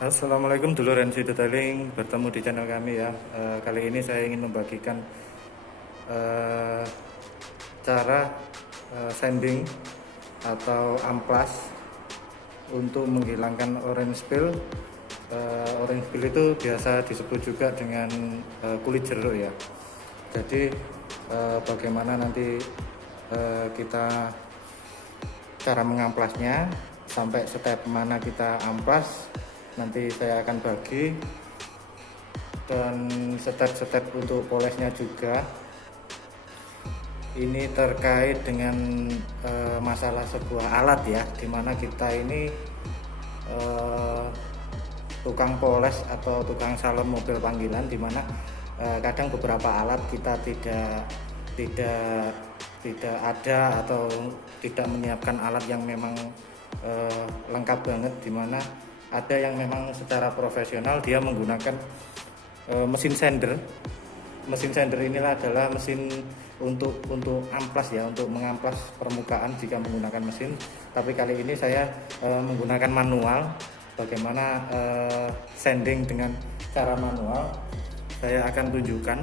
Assalamualaikum dulur NC Detailing, bertemu di channel kami ya. Kali ini saya ingin membagikan eh, cara sanding atau amplas untuk menghilangkan orange peel. Orange peel itu biasa disebut juga dengan kulit jeruk ya. Jadi bagaimana nanti kita cara mengamplasnya, sampai step mana kita amplas nanti saya akan bagi, dan step-step untuk polesnya juga. Ini terkait dengan masalah sebuah alat ya, dimana kita ini tukang poles atau tukang salon mobil panggilan, dimana kadang beberapa alat kita tidak tidak ada atau tidak menyiapkan alat yang memang lengkap banget, dimana ada yang memang secara profesional dia menggunakan mesin sander. Mesin sander inilah adalah mesin untuk amplas ya, untuk mengamplas permukaan jika menggunakan mesin. Tapi kali ini saya menggunakan manual. Bagaimana sanding dengan cara manual, saya akan tunjukkan.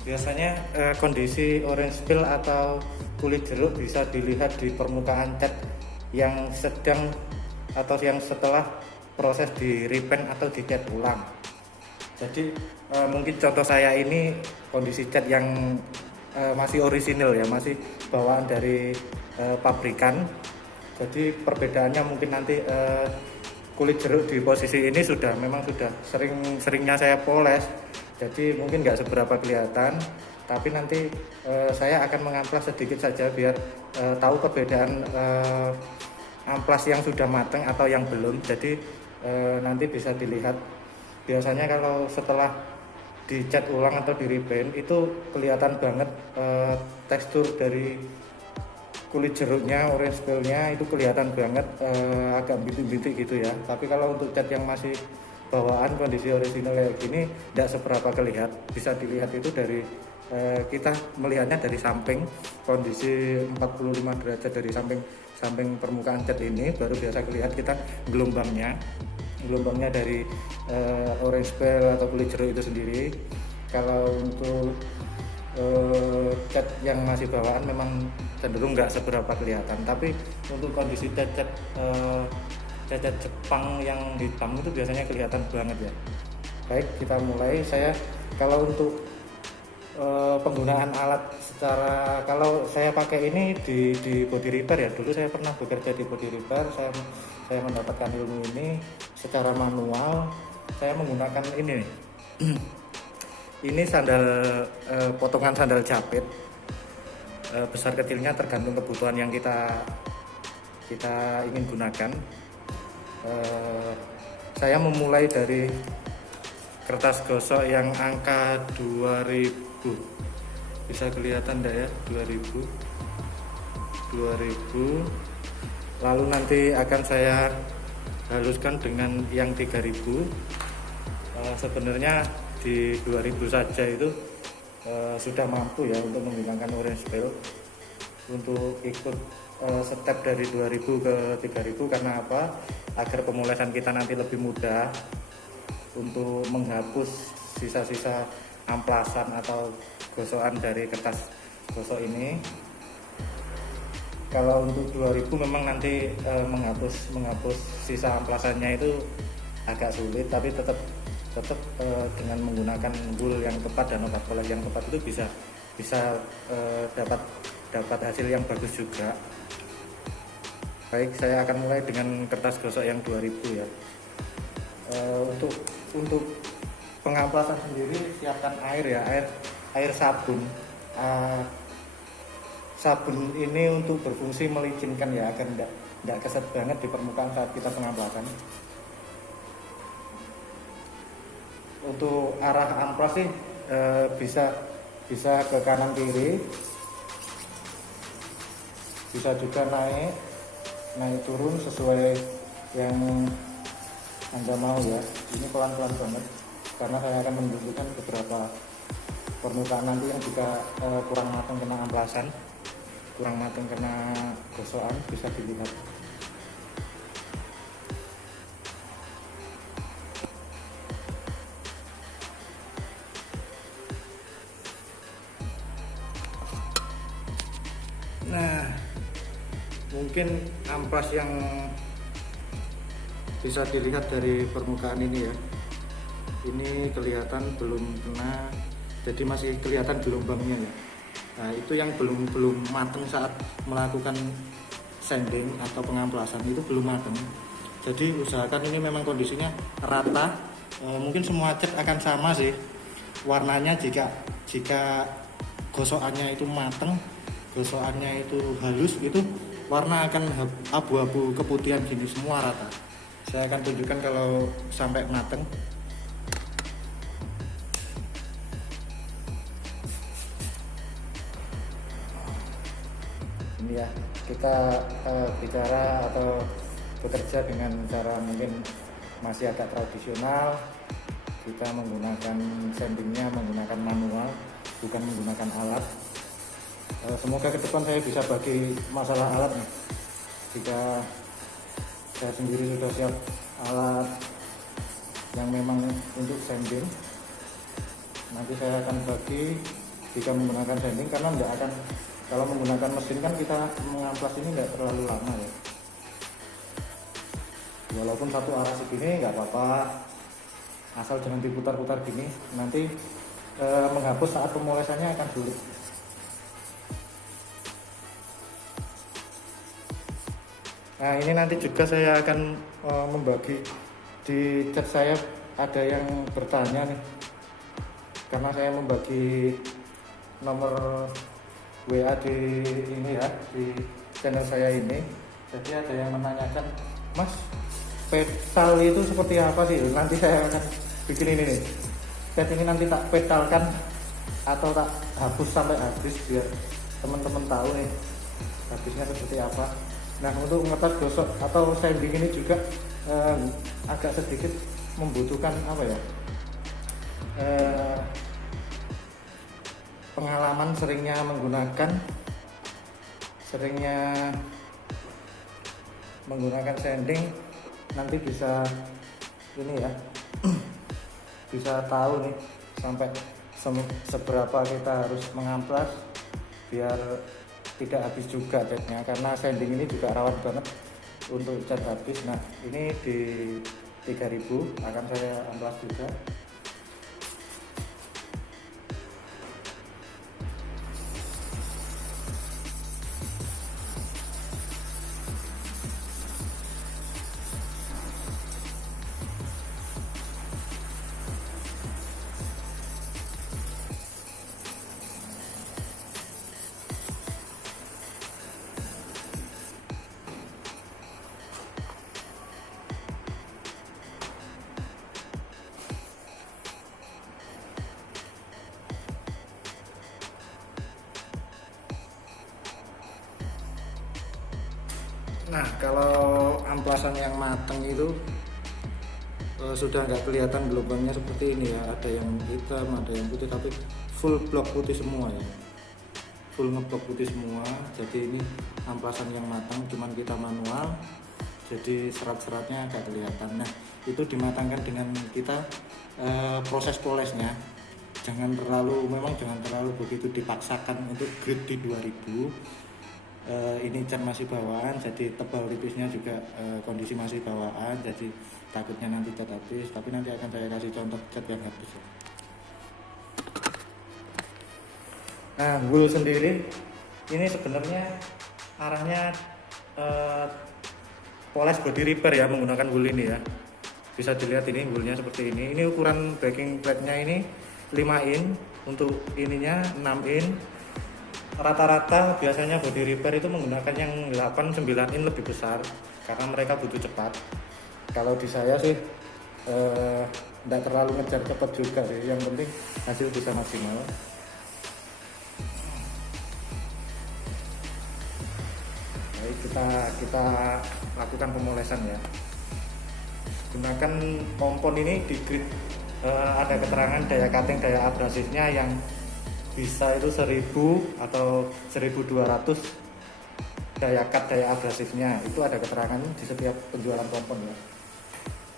Biasanya kondisi orange peel atau kulit jeruk bisa dilihat di permukaan cat yang sedang atau yang setelah proses di repaint atau dicat ulang. Jadi mungkin contoh saya ini kondisi cat yang masih orisinil ya, masih bawaan dari pabrikan. Jadi perbedaannya mungkin nanti kulit jeruk di posisi ini memang sudah seringnya saya poles, jadi mungkin nggak seberapa kelihatan. Tapi nanti saya akan mengamplas sedikit saja biar tahu perbedaan amplas yang sudah matang atau yang belum. Jadi nanti bisa dilihat. Biasanya kalau setelah dicat ulang atau di repaint itu kelihatan banget tekstur dari kulit jeruknya, orange peelnya itu kelihatan banget agak bintik-bintik gitu ya. Tapi kalau untuk cat yang masih bawaan kondisi orisinal kayak gini tidak seberapa kelihatan. Bisa dilihat itu dari kita melihatnya dari samping, kondisi 45 derajat dari samping permukaan cat ini baru biasa kelihatan kita gelombangnya dari orange peel atau kulit jeruk itu sendiri. Kalau untuk cat yang masih bawaan memang cenderung nggak seberapa kelihatan. Tapi untuk kondisi cat Jepang yang hitam itu biasanya kelihatan banget ya. Baik, kita mulai. Kalau untuk penggunaan alat kalau saya pakai ini di body repair ya, dulu saya pernah bekerja di body repair. Saya mendapatkan ilmu ini secara manual. Saya menggunakan ini nih. Ini potongan sandal jepit. Besar kecilnya tergantung kebutuhan yang kita ingin gunakan. Saya memulai dari kertas gosok yang angka 2000. Bisa kelihatan enggak ya? 2000. Lalu nanti akan saya haluskan dengan yang 3000. Sebenarnya di 2000 saja itu sudah mampu ya untuk menghilangkan orange peel. Untuk ikut step dari 2000 ke 3000 karena apa? Agar pemolesan kita nanti lebih mudah untuk menghapus sisa-sisa amplasan atau gosokan dari kertas gosok ini. Kalau untuk 2000 memang nanti menghapus sisa amplasannya itu agak sulit, tapi tetap dengan menggunakan wool yang tepat dan obat poles yang tepat itu bisa dapat hasil yang bagus juga. Baik, saya akan mulai dengan kertas gosok yang 2000 ya. Untuk pengamplasan sendiri siapkan air ya, air sabun. Sabun ini untuk berfungsi melicinkan ya, agar tidak keset banget di permukaan saat kita pengamplasan. Untuk arah amplas sih bisa ke kanan kiri, bisa juga naik turun sesuai yang Anda mau ya. Ini pelan-pelan banget karena saya akan menunjukkan beberapa permukaan nanti yang juga kurang matang kena amplasan, kurang matang kena gosokan, bisa dilihat. mungkin amplas yang bisa dilihat dari permukaan ini ya, ini kelihatan belum kena, jadi masih kelihatan gelombangnya ya. Nah itu yang belum matang saat melakukan sanding atau pengamplasan, itu belum matang. Jadi usahakan ini memang kondisinya rata. Mungkin semua cat akan sama sih warnanya. Jika gosokannya itu matang, gosokannya itu halus, itu warna akan abu-abu keputihan gini, semua rata. Saya akan tunjukkan kalau sampai matang. Ini ya, kita bicara atau bekerja dengan cara mungkin masih agak tradisional. Kita menggunakan sandingnya menggunakan manual, bukan menggunakan alat. Semoga ke depan saya bisa bagi masalah alat nih. Jika saya sendiri sudah siap alat yang memang untuk sanding, nanti saya akan bagi jika menggunakan sanding, karena tidak akan, kalau menggunakan mesin kan kita mengamplas ini nggak terlalu lama ya. Walaupun satu arah segini nggak apa-apa, asal jangan diputar-putar gini, nanti menghapus saat pemolesannya akan sulit. Nah ini nanti juga saya akan membagi di chat saya, ada yang bertanya nih, karena saya membagi nomor WA di ini ya, di channel saya ini. Jadi ada yang menanyakan, Mas, pedal itu seperti apa sih? Nanti saya akan bikin ini nih, cat ini nanti tak pedalkan atau tak hapus sampai habis biar teman-teman tahu nih habisnya seperti apa. Nah untuk ngetes gosok atau sanding ini juga agak sedikit membutuhkan apa ya, pengalaman, seringnya menggunakan sanding. Nanti bisa ini ya, bisa tahu nih sampai seberapa kita harus mengamplas biar tidak habis juga catnya, karena sanding ini juga rawan banget untuk cat habis. Nah ini di 3000 akan saya amplas juga. Nah kalau amplasan yang matang itu sudah nggak kelihatan gelombangnya seperti ini ya, ada yang hitam, ada yang putih, tapi full blok putih semua ya, full ngeblok putih semua. Jadi ini amplasan yang matang, cuman kita manual, jadi serat-seratnya agak kelihatan. Nah itu dimatangkan dengan kita proses polesnya, jangan terlalu begitu dipaksakan untuk grade di 2000. Ini cat masih bawaan, jadi tebal tipisnya juga kondisi masih bawaan, jadi takutnya nanti cat habis, tapi nanti akan saya kasih contoh cat yang habis ya. Nah wool sendiri ini sebenarnya arahnya poles body repair ya, menggunakan wool ini ya. Bisa dilihat ini woolnya seperti ini. Ini ukuran backing plate nya ini 5 in, untuk ininya 6 in. Rata-rata biasanya body repair itu menggunakan yang 8-9 in lebih besar, karena mereka butuh cepat. Kalau di saya sih tidak terlalu ngejar cepat juga sih, yang penting hasil bisa maksimal. Baik, kita lakukan pemolesan ya. Gunakan kompon ini di grid, ada keterangan daya cutting, daya abrasifnya yang bisa itu 1000 atau 1200 daya cut, daya abrasifnya itu ada keterangan di setiap penjualan kompon ya.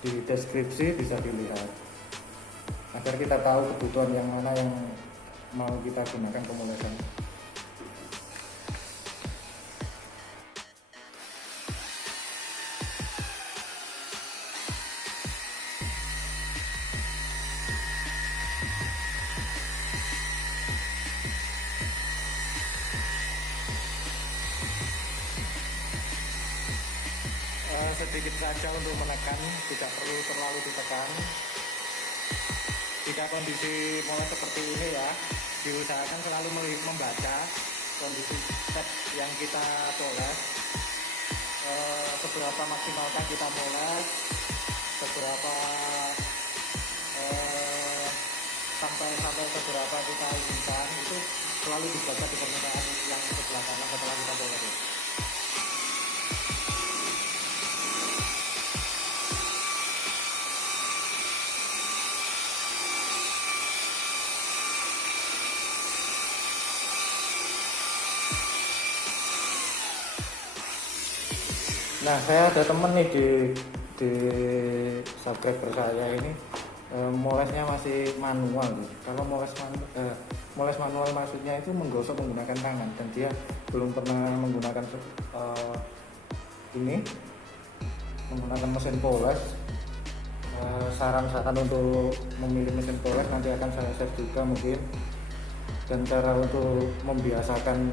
Di deskripsi bisa dilihat agar kita tahu kebutuhan yang mana yang mau kita gunakan pemolesan. sedikit saja untuk menekan, tidak perlu terlalu ditekan. Jika kondisi moles seperti ini ya, diusahakan selalu membaca kondisi set yang kita poles, seberapa maksimalkan kita moles, seberapa sampai seberapa kita inginkan, itu selalu dibaca di permukaan yang sebelah kanan setelah kita poles. Nah, saya ada temen nih di subscriber saya ini, molesnya masih manual. Kalau moles manual maksudnya itu menggosok menggunakan tangan, dan dia belum pernah menggunakan menggunakan mesin poles. Saran-saran untuk memilih mesin poles nanti akan saya share juga mungkin, dan cara untuk membiasakan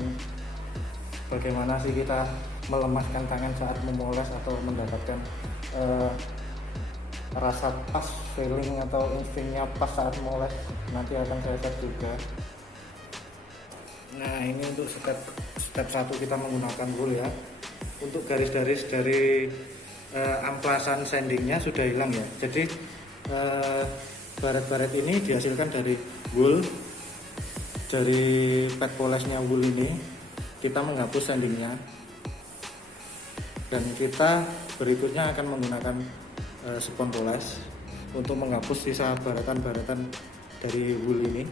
bagaimana sih kita melemaskan tangan saat memoles atau mendapatkan rasa pas, feeling atau instingnya pas saat moles, nanti akan saya share juga. Nah, ini untuk step 1 kita menggunakan wool ya. Untuk garis-garis dari amplasan sandingnya sudah hilang ya, jadi baret-baret ini dihasilkan dari wool, dari pad polesnya wool ini. Kita menghapus sandingnya, dan kita berikutnya akan menggunakan spons poles untuk menghapus sisa baratan-baratan dari wool ini.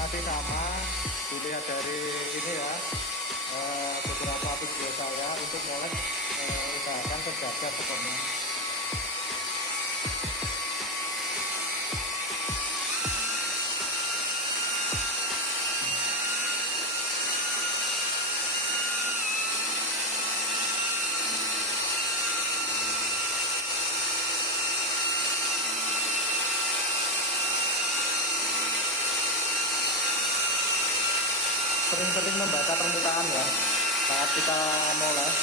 Masih sama, dilihat dari ini ya, beberapa video saya untuk moles, usahakan terjaga pokoknya. Sering-sering membaca permukaan ya saat kita moles.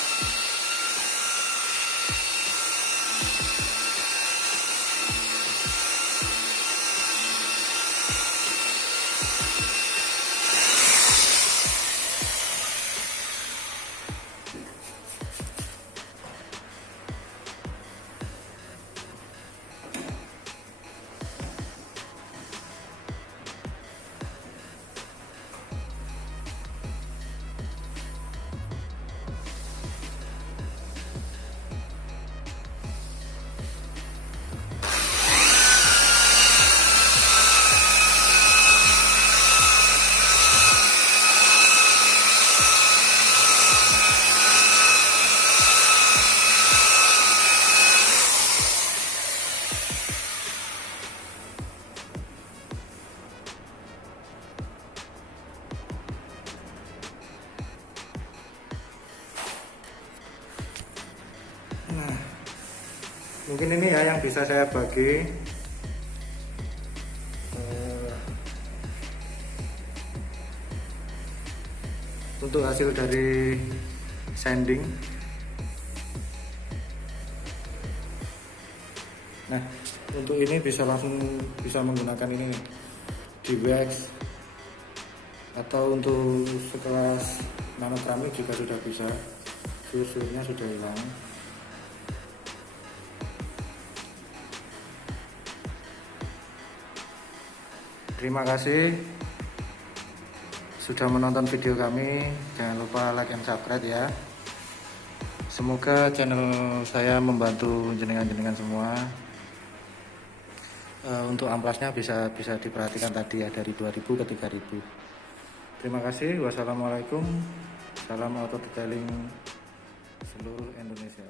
Nah, mungkin ini ya yang bisa saya bagi. Untuk hasil dari sanding. Nah, untuk ini bisa menggunakan ini di wax, atau untuk sekelas nanokeramik juga sudah bisa. Susunya sudah hilang. Terima kasih sudah menonton video kami. Jangan lupa like and subscribe ya. Semoga channel saya membantu jenengan-jenengan semua. Untuk amplasnya bisa diperhatikan tadi ya, dari 2000 ke 3000. Terima kasih. Wassalamualaikum. Salam auto detailing seluruh Indonesia.